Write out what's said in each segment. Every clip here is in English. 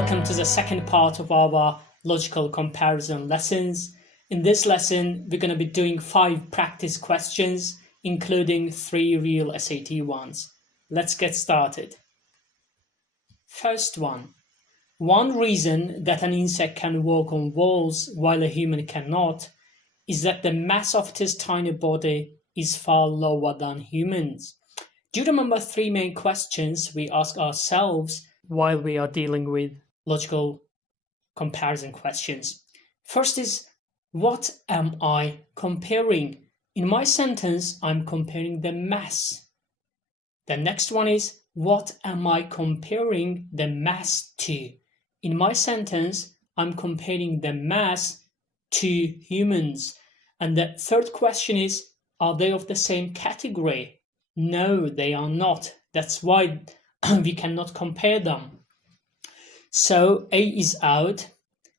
welcome to the second part of our logical comparison lessons. In this lesson, we're going to be doing 5 practice questions, including 3 real SAT ones. Let's get started. First one. One reason that an insect can walk on walls while a human cannot is that the mass of its tiny body is far lower than humans. Do you remember 3 main questions we ask ourselves while we are dealing with logical comparison questions? First is, what am I comparing? In my sentence, I'm comparing the mass. The next one is, what am I comparing the mass to? In my sentence, I'm comparing the mass to humans. And the third question is, are they of the same category? No, they are not. That's why we cannot compare them. So A is out.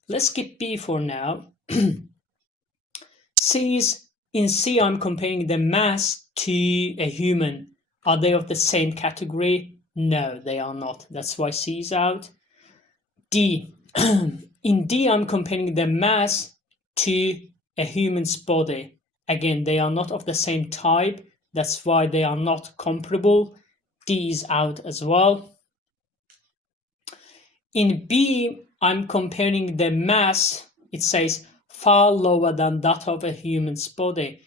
Let's skip B for now. C is, in C, I'm comparing the mass to a human. Are they of the same category? No, they are not. That's why C is out. D. In D, I'm comparing the mass to a human's body. Again, they are not of the same type. That's why they are not comparable. D is out as well. In B, I'm comparing the mass. It says far lower than that of a human's body.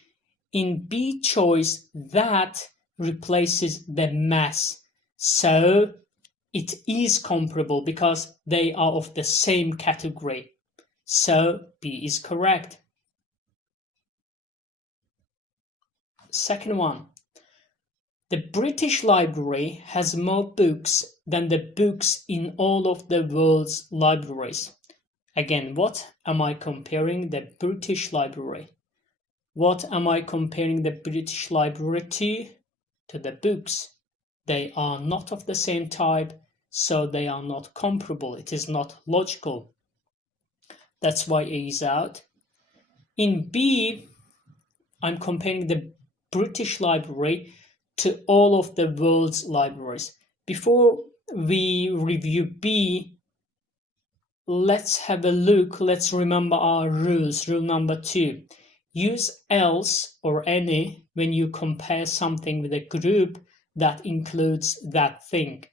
In B choice, that replaces the mass. So it is comparable because they are of the same category. So B is correct. Second one. The British Library has more books than the books in all of the world's libraries. Again, what am I comparing the British Library? What am I comparing the British Library to? To the books. They are not of the same type, so they are not comparable. It is not logical. That's why A is out. In B, I'm comparing the British Library to all of the world's libraries. Before we review B, let's have a look. Let's remember our rules. Rule number 2. Use else or any when you compare something with a group that includes that thing.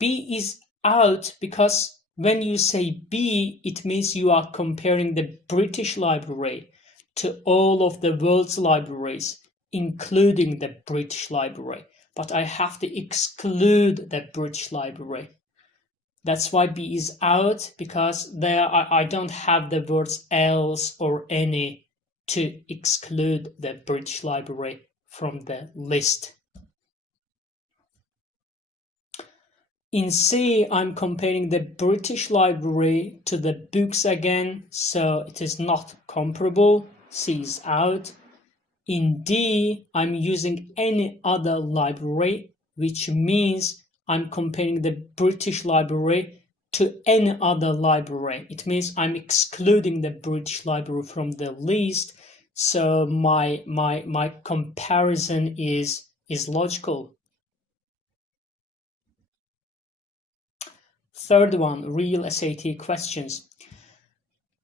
B is out because when you say B, it means you are comparing the British Library to all of the world's libraries, including the British Library. But I have to exclude the British Library. That's why B is out, because there I don't have the words else or any to exclude the British Library from the list. In C, I'm comparing the British Library to the books again, so it is not comparable. C is out. In D, I'm using any other library, which means I'm comparing the British Library to any other library. It means I'm excluding the British Library from the list, so my comparison is logical. Third one, real SAT questions.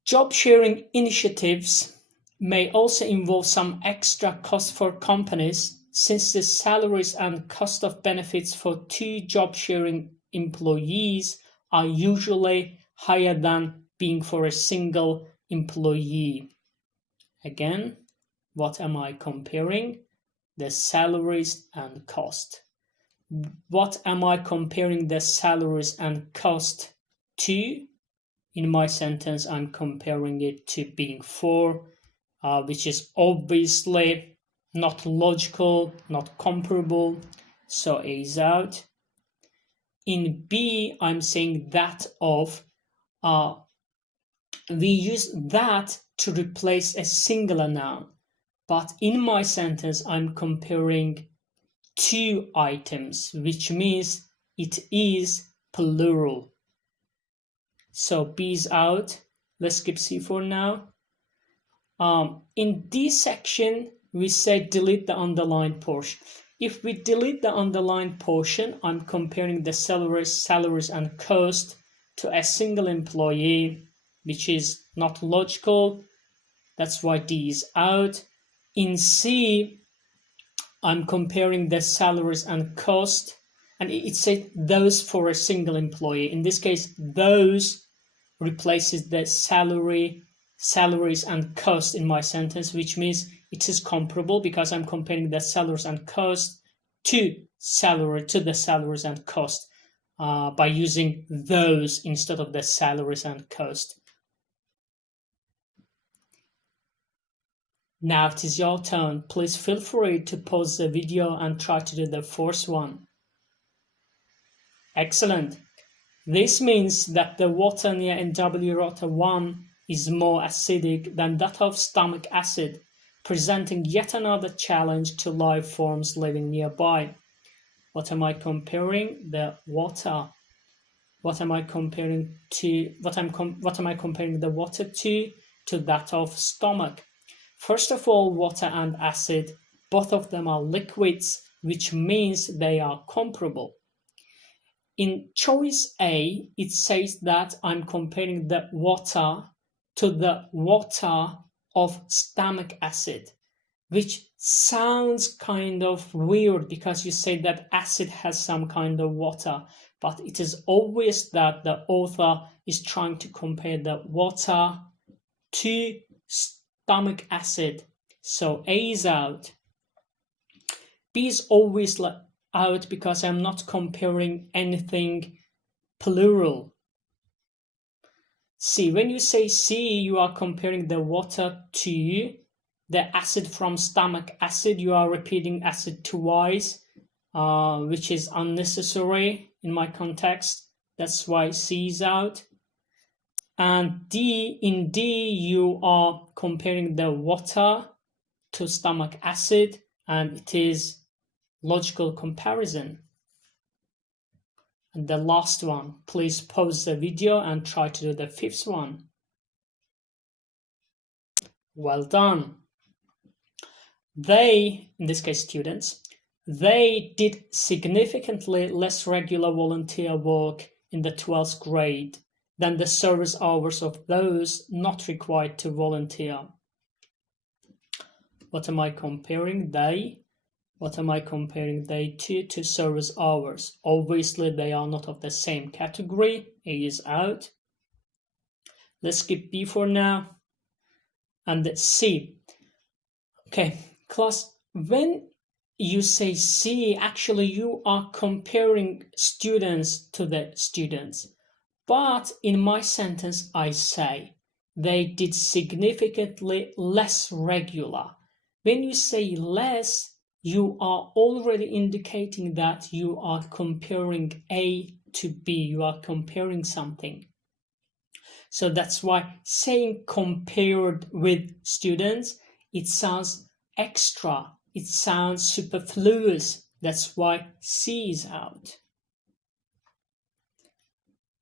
Job sharing initiatives may also involve some extra cost for companies, since the salaries and cost of benefits for 2 job-sharing employees are usually higher than being for a single employee. Again, what am I comparing? The salaries and cost. What am I comparing the salaries and cost to? In my sentence, I'm comparing it to being for, which is obviously not logical, not comparable, so A is out. In B, I'm saying that of, we use that to replace a singular noun, but in my sentence, I'm comparing 2 items, which means it is plural. So B is out. Let's skip C for now. In this section, we say delete the underlined portion. If we delete the underlined portion, I'm comparing the salaries and cost to a single employee, which is not logical. That's why D is out. In C, I'm comparing the salaries and cost, and it said those for a single employee. In this case, those replaces the salaries and cost in my sentence, which means it is comparable because I'm comparing the salaries and cost to the salaries and cost by using those instead of the salaries and cost. Now it is your turn. Please feel free to pause the video and try to do the first one. Excellent. This means that the water near NW Rota 1 is more acidic than that of stomach acid, presenting yet another challenge to life forms living nearby. What am I comparing? The water. What am I comparing to? What am I comparing the water to? To that of stomach. First of all, water and acid, both of them are liquids, which means they are comparable. In choice A, it says that I'm comparing the water to the water of stomach acid, which sounds kind of weird because you say that acid has some kind of water, but it is obvious that the author is trying to compare the water to stomach acid. So A is out. B is obviously out because I'm not comparing anything plural. C, when you say C, you are comparing the water to the acid from stomach acid. You are repeating acid twice, which is unnecessary in my context. That's why C is out. And in D, you are comparing the water to stomach acid, and it is logical comparison. And the last one, please pause the video and try to do the fifth one. Well done. They, in this case students, they did significantly less regular volunteer work in the 12th grade than the service hours of those not required to volunteer. What am I comparing? They. What am I comparing they to service hours? Obviously, they are not of the same category. A is out. Let's skip B for now. And C. Okay, class, when you say C, actually you are comparing students to the students. But in my sentence, I say they did significantly less regular. When you say less, you are already indicating that you are comparing A to B. You are comparing something. So that's why saying compared with students, it sounds extra. It sounds superfluous. That's why C is out.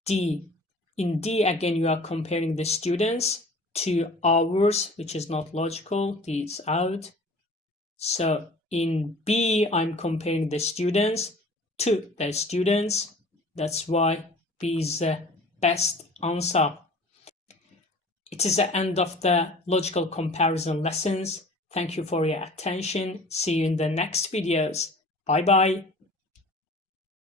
D. In D, again, you are comparing the students to hours, which is not logical. D is out. So in B, I'm comparing the students to the students. That's why B is the best answer. It is the end of the logical comparison lessons. Thank you for your attention. See you in the next videos. Bye bye.